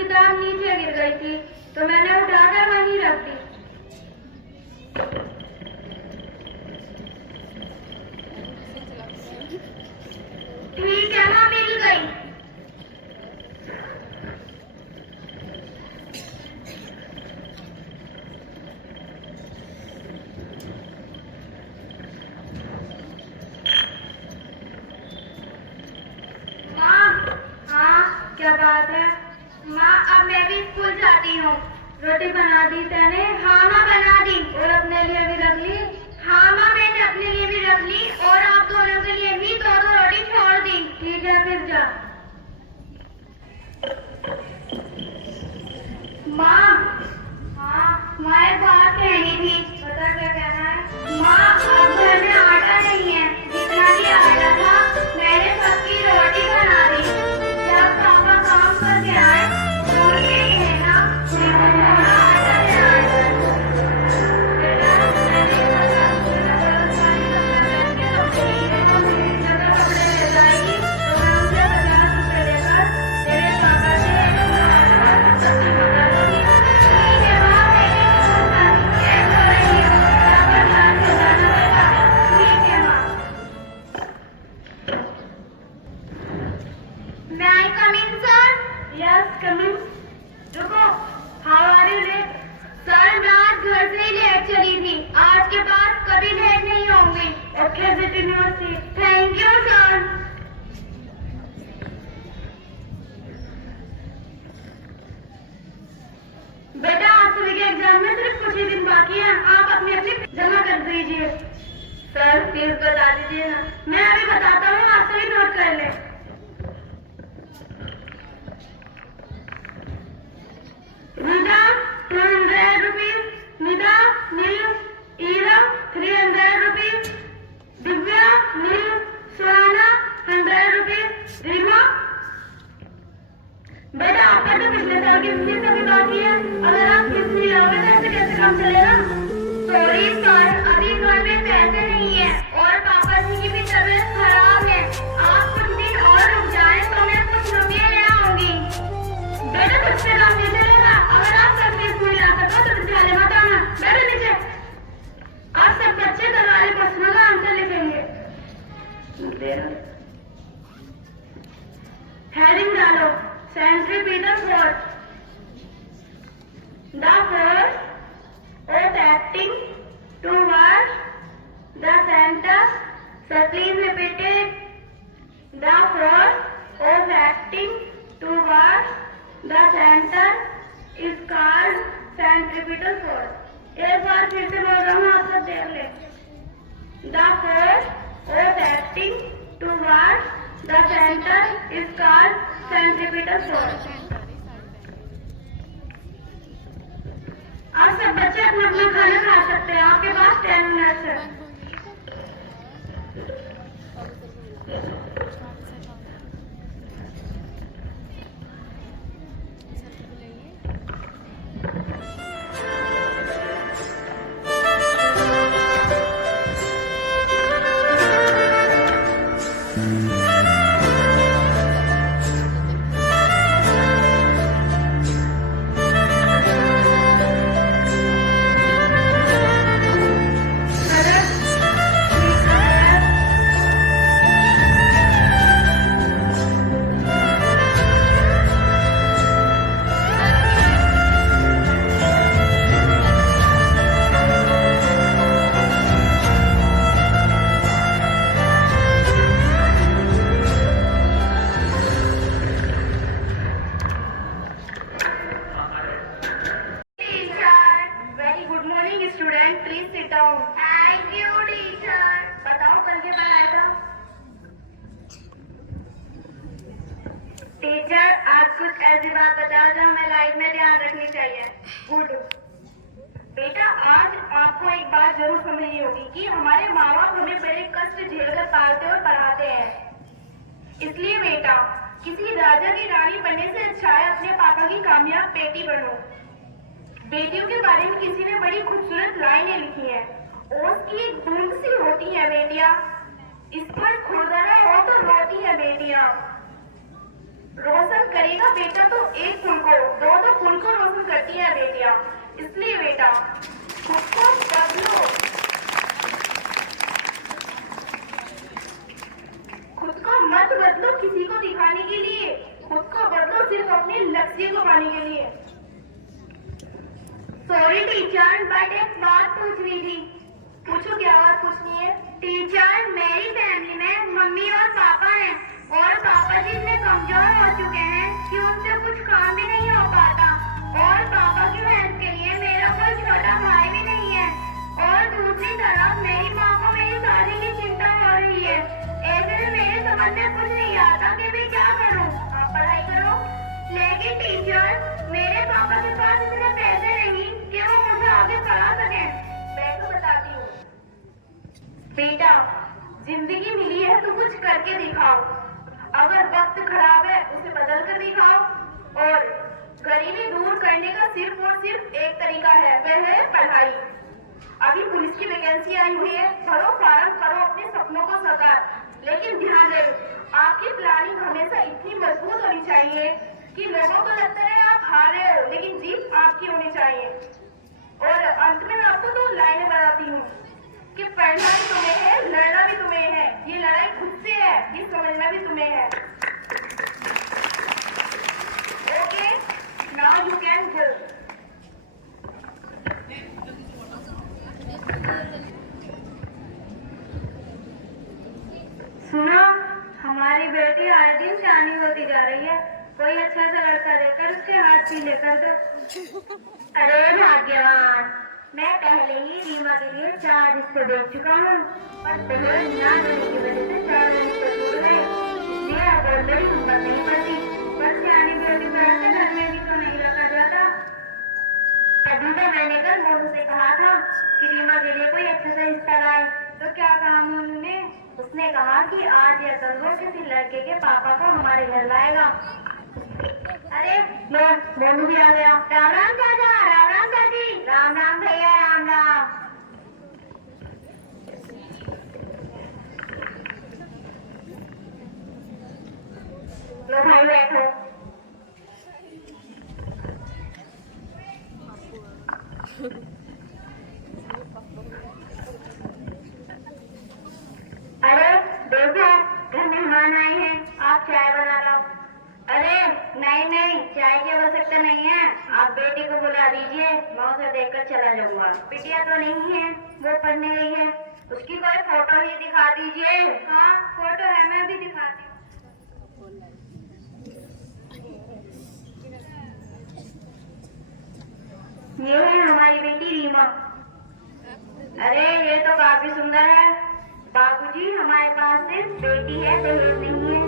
किताब नीचे गिर गई थी तो मैंने उठाकर वहीं रख दी। ठीक है माँ, मिल गई। क्या बात है माँ? अब मैं भी स्कूल जाती हूँ। रोटी बना दी तेने? हाँ माँ, बना दी। और अपने लिए भी रख ली? हाँ माँ, मैंने अपने लिए भी रख ली और आप दोनों के लिए भी दो दो रोटी छोड़ दी। ठीक है फिर जा। माँ। हाँ माँ, एक बात कहनी थी। बता, क्या कहना है? माँ, अब घर में आटा नहीं है। जितना भी आटा था मैंने सबकी रोटी बना दी। जब पापा काम करके आए तो उनसे कहना कि वो थोड़ा आटा ले आए। बेटा, मैंने कहा सारी सब्जियां के कपड़े को मेरी जगह कपड़े ले जाएगी तो मैं उनसे 50 रुपए लेकर तेरे पापा से सब्जी मंगा लूंगी। ठीक है माँ, मैं भी कह तो रही हूँ, पापा साथ में जाना बेटा। ठीक है माँ। May I come in, sir? Yes, come in. रुको, how are you late? Sir, मैं आज घर से ही लेट चली थी। आज के बाद कभी लेट नहीं होंगी। Okay, sit in your seat. Thank you, sir. बेटा, आज सुबह के एग्जाम में सिर्फ कुछ ही दिन बाकी हैं। आप अपनी अपनी जमा कर दीजिए। सर, फीस बता दीजिए ना। मैं अभी बताता हूँ, आप सभी नोट कर ले। निदा 200 rupees, निदा नील, ईरम 300 rupees, दिव्या नील, सुहाना 100 rupees, रीमा। बेटा, आपका तो पिछले साल की फीस अभी बाकी है। अगर आप फीस नहीं लाओगे तो ऐसे कैसे काम चलेगा? सॉरी सर, अभी घर में पैसे नहीं है और पापा जी की भी तबीयत खराब है। आप कुछ दिन और रुक जाएं तो मैं कुछ रुपये ले आऊंगी। बेटा, तुझसे काम नहीं चलेगा। अगर आप सब फीस नहीं ला सको तो विद्यालय मत आना। बैठो नीचे। आज सब बच्चे कल वाले प्रश्नों का आंसर लिखेंगे। हेडिंग डालो, centripetal force. The force of acting towards the center. Sir, please repeat it. The force of acting towards the center is called centripetal force. एक बार फिर से बोल रहा हूँ, आप सब देख ले। The force of acting towards the center is called centripetal force. आप सब बच्चे अपना अपना खाना खा सकते हैं। आपके पास 10 मिनट्स है। टीचर, आज कुछ ऐसी बात बताओ जो हमें लाइफ में ध्यान रखनी चाहिए। गुड। बेटा, आज आपको एक बात जरूर समझनी होगी कि हमारे माँ बाप हमें बड़े कष्ट झेलकर पालते और पढ़ाते हैं। इसलिए बेटा, किसी राजा की रानी बनने से अच्छा है अपने पापा की कामयाब बेटी बनो। बेटियों के बारे में किसी ने बड़ी खूबसूरत लाइनें लिखी हैं। ओस की एक बूंद सी होती है बेटियां, इस पर खुरदरा हो तो रोती है बेटियां। रोशन करेगा बेटा तो एक कुल को, इसलिए बेटा खुद को बदलो, खुद को मत बदलो किसी को दिखाने के लिए, खुद को बदलो सिर्फ अपने लक्ष्य को पाने के लिए। सॉरी टीचर, बट एक बात पूछनी थी। पूछो, क्या बात पूछनी है? टीचर, मेरी फैमिली में मम्मी और पापा हैं और पापा जी इतने कमजोर हो चुके हैं कि उनसे कुछ काम भी नहीं हो पाता और पापा की हेल्प के लिए मेरा कोई छोटा भाई भी नहीं है और दूसरी तरफ मेरी माँ को मेरी शादी की चिंता हो रही है। ऐसे में मेरे समझ में कुछ नहीं आता कि मैं क्या करूँ। आप पढ़ाई करो। लेकिन टीचर, मेरे पापा के पास इतने पैसे नहीं कि वो मुझे आगे पढ़ा सके। मैं तो बताती हूँ बेटा, जिंदगी मिली है तो कुछ करके दिखाओ। अगर वक्त खराब है उसे बदल कर दिखाओ। और गरीबी दूर करने का सिर्फ और सिर्फ एक तरीका है, वह है पढ़ाई। अभी पुलिस की वैकेंसी आई हुई है, भरो फॉर्म, करो अपने सपनों को साकार। लेकिन ध्यान रहे, आपकी प्लानिंग हमेशा इतनी मजबूत होनी चाहिए कि लोगों को लगता है आप हार रहे हो, लेकिन जीत आपकी होनी चाहिए। और अंत में मैं आपको दो लाइनें बताती हूँ कि पढ़ना भी तुम्हें है, लड़ना भी तुम्हें है। ये लड़ाई खुद से है, ये समझना भी तुम्हें है। Okay, now you can go. सुनो, हमारी बेटी आए दिन शानी होती जा रही है। कोई अच्छा सा लड़का देकर उसके हाथ पीले कर दो। अरे भाग्यवान, मैं पहले ही रीमा के लिए 4 रिश्ते देख चुका हूँ और दहेज ना देने की वजह से 4 रिश्ते दूर गए। इसलिए अब ऑलरेडी उम्र नहीं पड़ती, पर सियानी बेटी का ऐसे घर में भी तो नहीं रखा जाता। तभी तो मैंने कल मोनू से कहा था कि रीमा के लिए कोई अच्छा सा रिश्ता लाए। तो क्या कहा मोनू ने? उसने कहा कि आज या कल वो किसी लड़के के पापा को हमारे घर लाएगा। अरे लो, मोनू भी आ गया। राम राम चाचा, राम राम चाची, राम राम भैया, राम राम। लो भाई बैठो। अरे देखो, घर मेहमान आए हैं, आप चाय बना लो। अरे नहीं नहीं, चाय की आवश्यकता नहीं है, आप बेटी को बुला दीजिए, मैं उसे देखकर चला जाऊंगा। बिटिया तो नहीं है, वो पढ़ने गई है, उसकी कोई फोटो ही दिखा दीजिए। हाँ फोटो है, मैं भी दिखाती हूँ। ये है हमारी बेटी रीमा। अरे ये तो काफी सुंदर है। बाबूजी, हमारे पास सिर्फ बेटी है, दहेज नहीं है।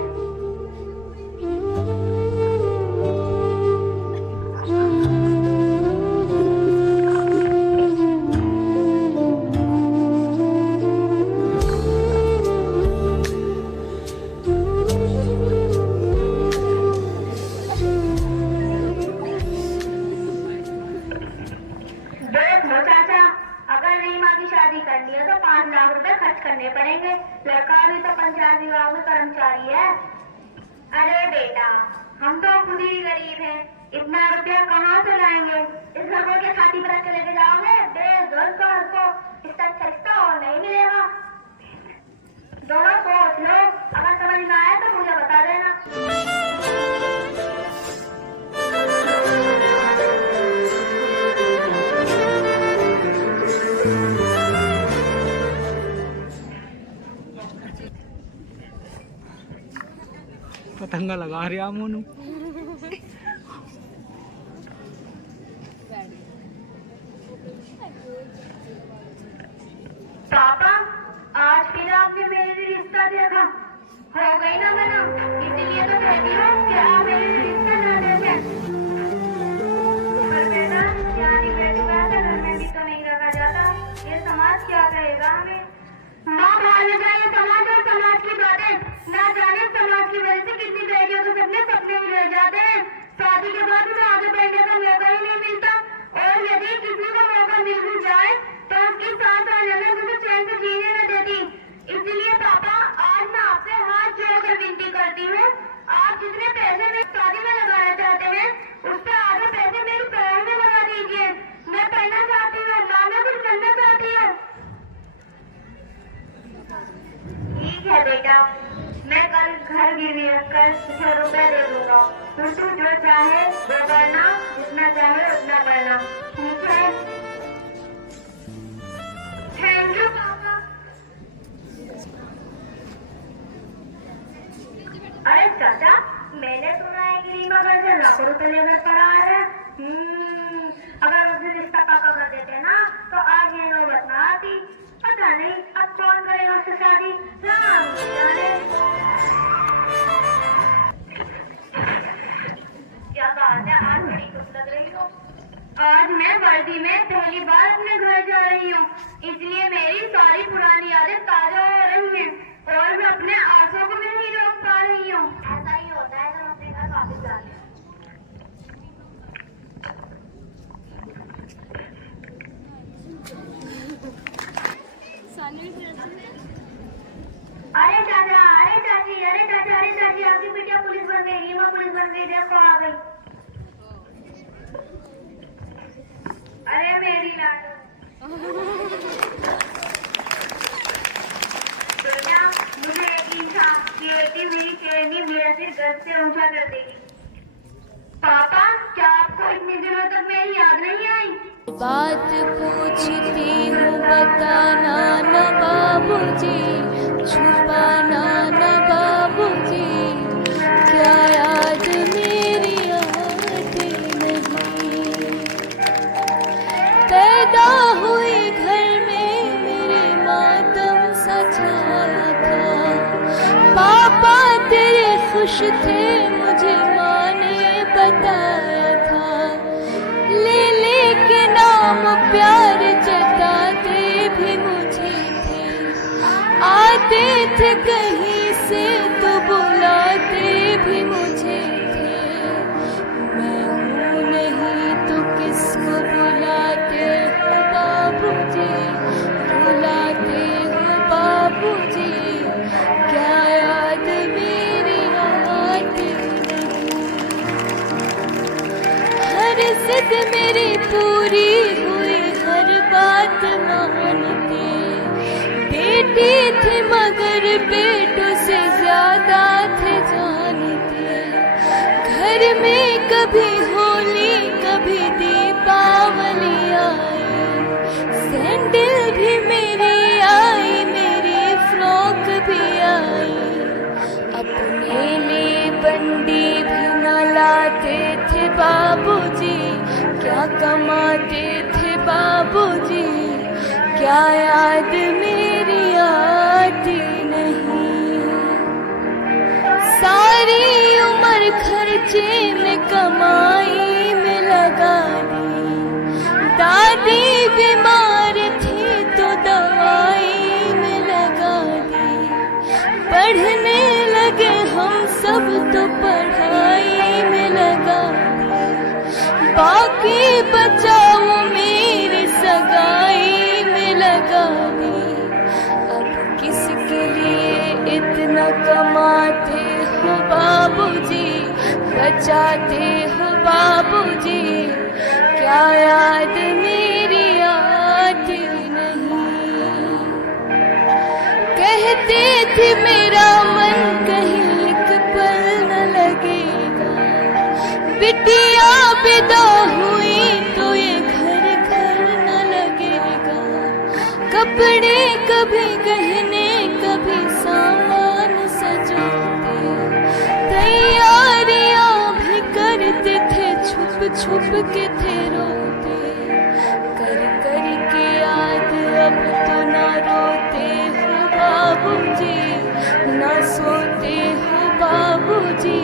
शादी करनी है तो 5 लाख रुपए खर्च करने पड़ेंगे। लड़का भी तो पंचायत विभाग में कर्मचारी है। अरे बेटा, हम तो खुद ही गरीब हैं, इतना रुपया कहाँ से लाएंगे? इस घर को क्या छाती पर रख के लेके जाओगे? को इसका अच्छा रिश्ता और नहीं मिलेगा। दोनों सोच लो, अगर समझ में आए तो मुझे बता देना। पतंगा लगा रहा मोनू। पापा, आज फिर आपने मेरे लिए रिश्ता देखा, हो गई ना मना, इसीलिए तो कहती हूँ कि आप मेरे लिए रिश्ता ना देखें। पर बेटा, यानी बेटी बात है, घर में भी तो नहीं रखा जाता, ये समाज क्या कहेगा हमें? माँ बाहर में जाए समाज और समाज की बातें, ना जाने समाज की वजह से कितनी बेटियों को सपने भी रह जाते हैं। शादी के बाद उन्हें आगे बढ़ने का मौका ही नहीं मिलता, और यदि किसी को मौका मिल भी जाए तो उसके साथ आने में मुझे चैन से जीने न देती। इसलिए पापा, आज मैं आपसे हाथ जोड़कर विनती करती हूँ, आप जितने पैसे में शादी बेटा, मैं कल घर गिरवी रखकर तुझे रुपए दे दूंगा। तू जो चाहे वो करना, जितना चाहे उतना करना, ठीक है? थैंक यू पापा। अरे चाचा, मैंने सुना है कि रीमा घर से लाखों रुपए लेकर पड़ा है। अगर मुझे रिश्ता पक्का कर देते ना तो आज ये नौबत ना आती। पता नहीं अब कौन करेगा उससे शादी। राम जाने। क्या बात है, आज बड़ी खुश लग रही हो। आज मैं वर्दी में पहली बार अपने घर जा रही हूँ, इसलिए मेरी सारी पुरानी यादें ताजा हो रही हैं और मैं अपने आंसुओं को भी नहीं रोक पा रही हूँ। ऐसा ही होता है जब अपने घर वापस जाते हैं। अरे चाचा, अरे चाची, अरे चाचा, अरे चाची, आपकी बिटिया पुलिस बन गई, रीमा पुलिस बन गई, देखो आ गई। अरे मेरी लाडो बेटा, मुझे यकीन था कि बेटी मेरी शेरनी मेरा सिर घर से ऊंचा कर देगी। पापा, क्या आपको इतने दिनों तक मेरी याद नहीं आई? बात पूछती हूँ बताना न बाबूजी, छुपाना न बाबूजी, क्या याद मेरी आती नहीं। पैदा हुई घर में मेरे मातम सा छाया था। पापा तेरे खुश थे मुझे माँ ने बताया था। ले के नाम प्यार जताते भी मुझे थे। आते थे कहीं से तो बुलाते भी मुझे थे। मैं हूँ नहीं तो किसको बुलाते हो बाबूजी, बुलाते हो बाबूजी, क्या याद मेरी आती नहीं। हर जिद मेरी पूरी हुई, हर बात मानते। बेटी थी मगर बेटों से ज्यादा थे जानते। घर में कभी होली कभी दीपावली आई। सैंडल भी मेरी आई, मेरी फ्रॉक भी आई। अपने लिए बंदी भी न लाते थे बाबूजी, क्या कमाते थे बाबूजी, क्या याद मेरी आती नहीं। सारी उम्र खर्चे में कमाई में लगा दी। दादी बीमार थी तो दवाई में लगा दी। पढ़ने लगे हम सब तो पढ़ाई में लगा दी। बाकी बचाओ मेरी सगाई में लगा दी। अब किसके लिए इतना कमाते हो बाबूजी, बचाते हो बाबूजी, क्या याद मेरी आती नहीं। कहते थे मेरा मन कहीं एक पल न लगेगा। बिटिया विदा हुई तो ये घर घर न लगेगा। कपड़े कभी गहने कभी सामान सजाते। तैयारियां भी करते थे, छुप छुप के थे रोते। कर कर के याद अब तो ना रोते हो बाबूजी, ना सोते हो बाबूजी,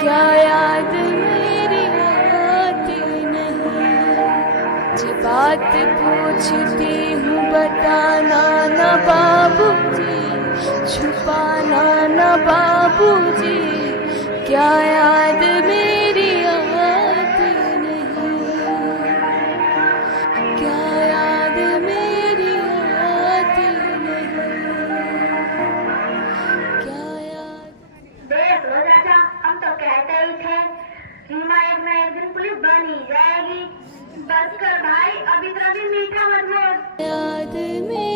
क्या याद मेरी आती नहीं। जे बात पूछती हूँ बताना न बाबूजी, छुपाना न बाबूजी, क्या याद मेरी आती नहीं। क्या याद मेरी आती नहीं। क्या याद। देख लो चाचा, हम तो कहते ही थे रीमा एक न एक दिन पुलिस बन ही जाएगी। बस कर भाई, अब इतना भी मीठा मत बोल। याद में